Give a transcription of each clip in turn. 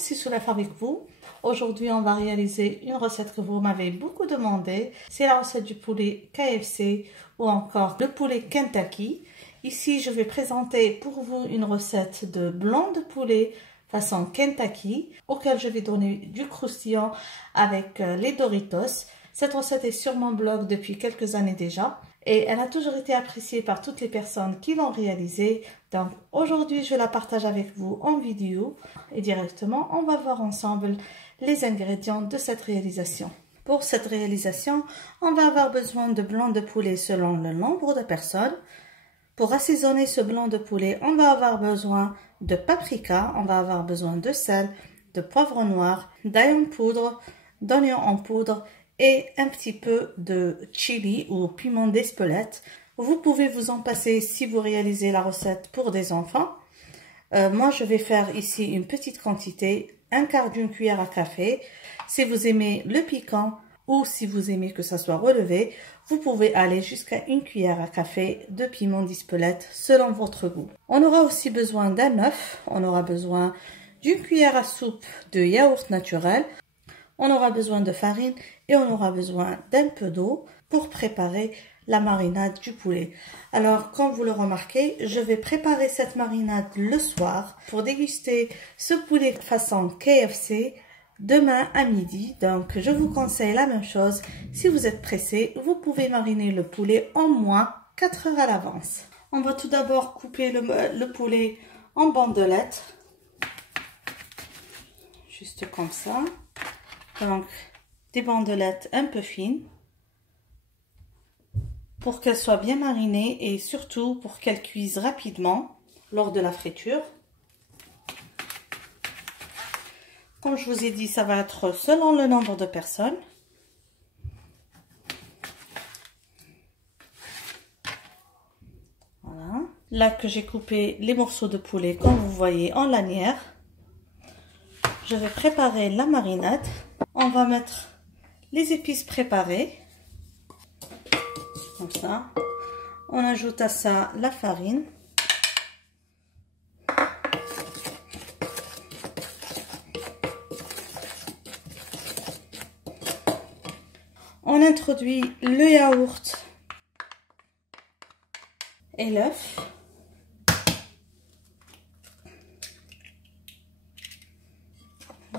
si Soulef avec vous. Aujourd'hui, on va réaliser une recette que vous m'avez beaucoup demandé. C'est la recette du poulet KFC ou encore le poulet Kentucky. Ici, je vais présenter pour vous une recette de blanc de poulet façon Kentucky, auquel je vais donner du croustillant avec les Doritos. Cette recette est sur mon blog depuis quelques années déjà et elle a toujours été appréciée par toutes les personnes qui l'ont réalisée. Donc aujourd'hui, je la partage avec vous en vidéo et directement, on va voir ensemble les ingrédients de cette réalisation. Pour cette réalisation, on va avoir besoin de blanc de poulet selon le nombre de personnes. Pour assaisonner ce blanc de poulet, on va avoir besoin de paprika, on va avoir besoin de sel, de poivre noir, d'ail en poudre, d'oignon en poudre et un petit peu de chili ou piment d'Espelette. Vous pouvez vous en passer si vous réalisez la recette pour des enfants. Moi, je vais faire ici une petite quantité, un quart d'une cuillère à café. Si vous aimez le piquant ou si vous aimez que ça soit relevé, vous pouvez aller jusqu'à une cuillère à café de piment d'Espelette selon votre goût. On aura aussi besoin d'un œuf, on aura besoin d'une cuillère à soupe de yaourt naturel, on aura besoin de farine et on aura besoin d'un peu d'eau pour préparer la marinade du poulet. Alors, comme vous le remarquez, je vais préparer cette marinade le soir pour déguster ce poulet façon KFC demain à midi. Donc, je vous conseille la même chose. Si vous êtes pressé, vous pouvez mariner le poulet en moins 4 heures à l'avance. On va tout d'abord couper le poulet en bandelettes. Juste comme ça. Donc, des bandelettes un peu fines pour qu'elles soient bien marinées et surtout pour qu'elles cuisent rapidement lors de la friture. Comme je vous ai dit, ça va être selon le nombre de personnes. Voilà. Là que j'ai coupé les morceaux de poulet, comme vous voyez, en lanière. Je vais préparer la marinade. On va mettre les épices préparées. Comme ça. On ajoute à ça la farine. On introduit le yaourt et l'œuf.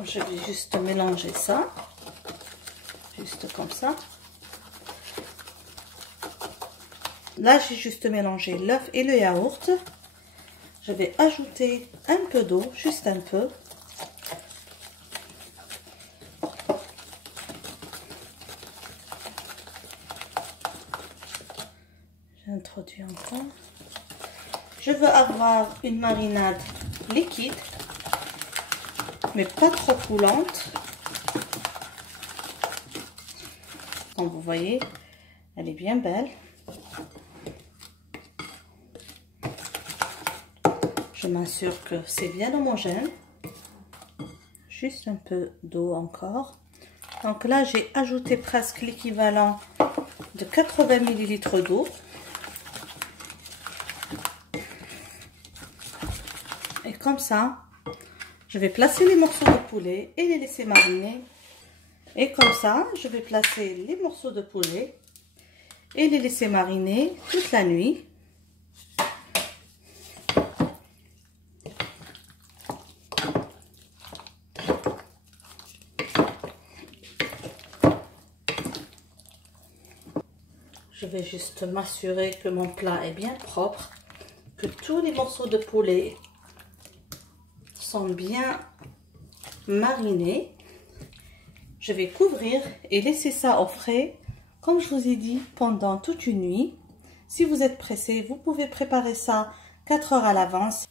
Je vais juste mélanger ça, juste comme ça. Là, j'ai juste mélangé l'œuf et le yaourt. Je vais ajouter un peu d'eau, juste un peu. J'introduis encore. Je veux avoir une marinade liquide, mais pas trop coulante. Comme vous voyez, elle est bien belle. Je m'assure que c'est bien homogène. Juste un peu d'eau encore. Donc là, j'ai ajouté presque l'équivalent de 80 ml d'eau. Et comme ça, je vais placer les morceaux de poulet et les laisser mariner. Et comme ça, je vais placer les morceaux de poulet et les laisser mariner toute la nuit. Je vais juste m'assurer que mon plat est bien propre, que tous les morceaux de poulet sont bien marinés. Je vais couvrir et laisser ça au frais, comme je vous ai dit, pendant toute une nuit. Si vous êtes pressé, vous pouvez préparer ça 4 heures à l'avance.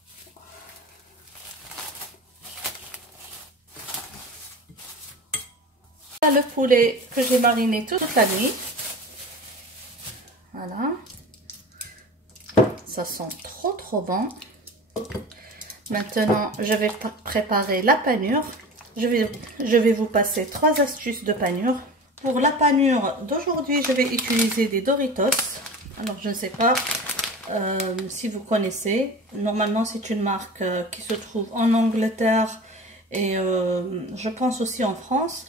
Le poulet que j'ai mariné toute la nuit. Voilà. Ça sent trop bon. Maintenant, je vais préparer la panure. Je vais vous passer 3 astuces de panure. Pour la panure d'aujourd'hui, je vais utiliser des Doritos. Alors, je ne sais pas si vous connaissez. Normalement, c'est une marque qui se trouve en Angleterre Et je pense aussi en France.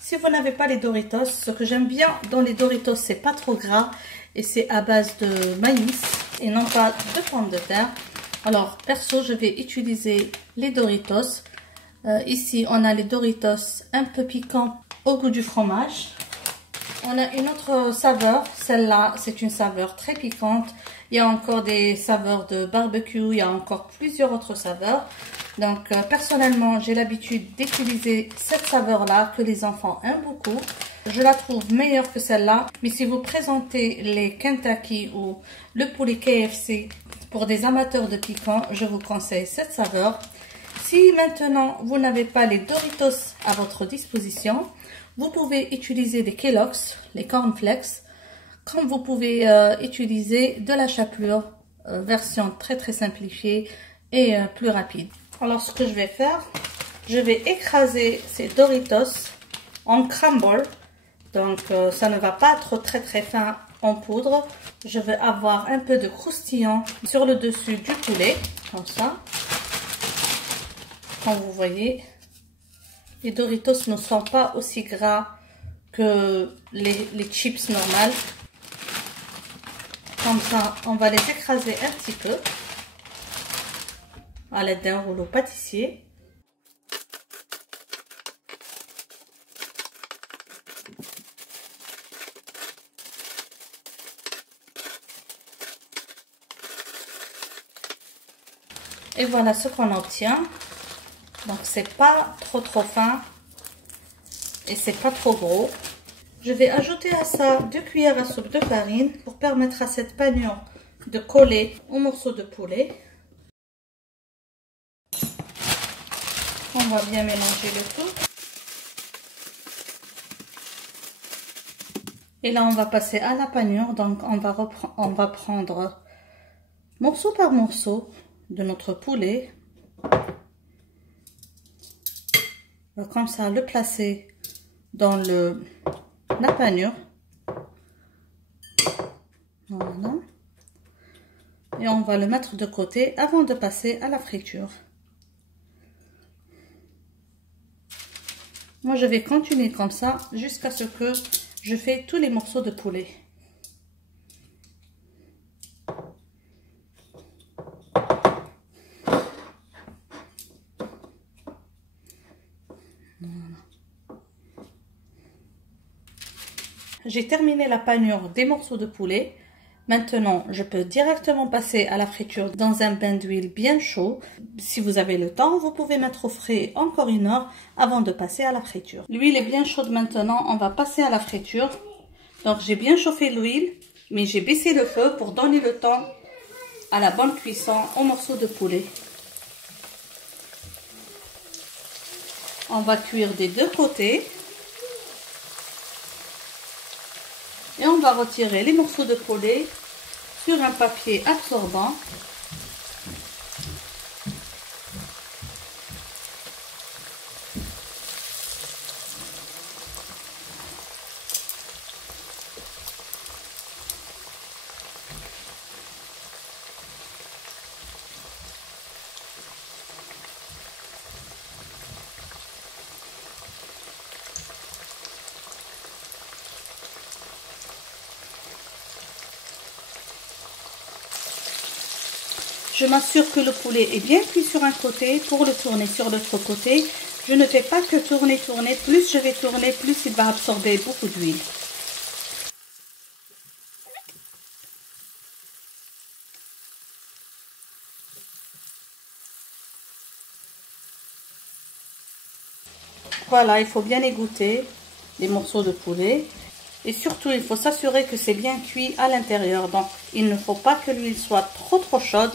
Si vous n'avez pas les Doritos, ce que j'aime bien dans les Doritos, c'est pas trop gras. Et c'est à base de maïs et non pas de pommes de terre. Alors, perso, je vais utiliser les Doritos. Ici, on a les Doritos un peu piquants au goût du fromage. On a une autre saveur. Celle-là, c'est une saveur très piquante. Il y a encore des saveurs de barbecue. Il y a encore plusieurs autres saveurs. Donc, personnellement, j'ai l'habitude d'utiliser cette saveur-là que les enfants aiment beaucoup. Je la trouve meilleure que celle-là. Mais si vous présentez les Kentucky ou le poulet KFC pour des amateurs de piquant, je vous conseille cette saveur. Si maintenant, vous n'avez pas les Doritos à votre disposition, vous pouvez utiliser des Kellogg's, les cornflakes, comme vous pouvez utiliser de la chapelure, version très simplifiée et plus rapide. Alors, ce que je vais faire, je vais écraser ces Doritos en crumble. Donc, ça ne va pas être très fin en poudre. Je vais avoir un peu de croustillant sur le dessus du poulet, comme ça. Comme vous voyez, les Doritos ne sont pas aussi gras que les chips normales. Comme ça, on va les écraser un petit peu à l'aide d'un rouleau pâtissier. Et voilà ce qu'on obtient. Donc c'est pas trop fin et c'est pas trop gros. Je vais ajouter à ça 2 cuillères à soupe de farine pour permettre à cette panure de coller au morceau de poulet. On va bien mélanger le tout. Et là on va passer à la panure. Donc on va prendre morceau par morceau de notre poulet. On va comme ça le placer dans la panure. Voilà. Et on va le mettre de côté avant de passer à la friture. Moi, je vais continuer comme ça jusqu'à ce que je fais tous les morceaux de poulet. J'ai terminé la panure des morceaux de poulet. Maintenant, je peux directement passer à la friture dans un bain d'huile bien chaud. Si vous avez le temps, vous pouvez mettre au frais encore 1 heure avant de passer à la friture. L'huile est bien chaude maintenant, on va passer à la friture. Donc, j'ai bien chauffé l'huile, mais j'ai baissé le feu pour donner le temps à la bonne cuisson aux morceaux de poulet. On va cuire des 2 côtés. Et on va retirer les morceaux de poulet sur un papier absorbant. Je m'assure que le poulet est bien cuit sur un côté pour le tourner sur l'autre côté. Je ne fais pas que tourner. Plus je vais tourner, plus il va absorber beaucoup d'huile. Voilà, il faut bien égoutter les morceaux de poulet. Et surtout, il faut s'assurer que c'est bien cuit à l'intérieur. Donc, il ne faut pas que l'huile soit trop chaude,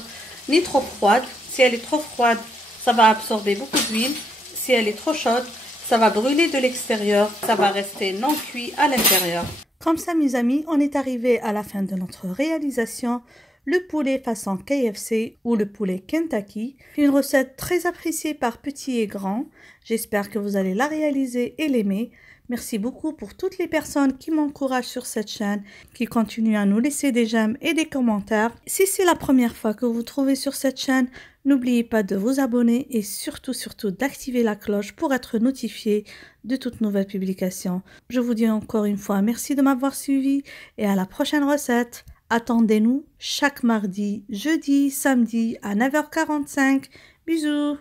ni trop froide. Si elle est trop froide, ça va absorber beaucoup d'huile. Si elle est trop chaude, ça va brûler de l'extérieur. Ça va rester non cuit à l'intérieur. Comme ça, mes amis, on est arrivé à la fin de notre réalisation. Le poulet façon KFC ou le poulet Kentucky. Une recette très appréciée par petits et grands. J'espère que vous allez la réaliser et l'aimer. Merci beaucoup pour toutes les personnes qui m'encouragent sur cette chaîne, qui continuent à nous laisser des j'aime et des commentaires. Si c'est la première fois que vous vous trouvez sur cette chaîne, n'oubliez pas de vous abonner et surtout d'activer la cloche pour être notifié de toutes nouvelles publications. Je vous dis encore une fois merci de m'avoir suivi et à la prochaine recette. Attendez-nous chaque mardi, jeudi, samedi à 9h45. Bisous!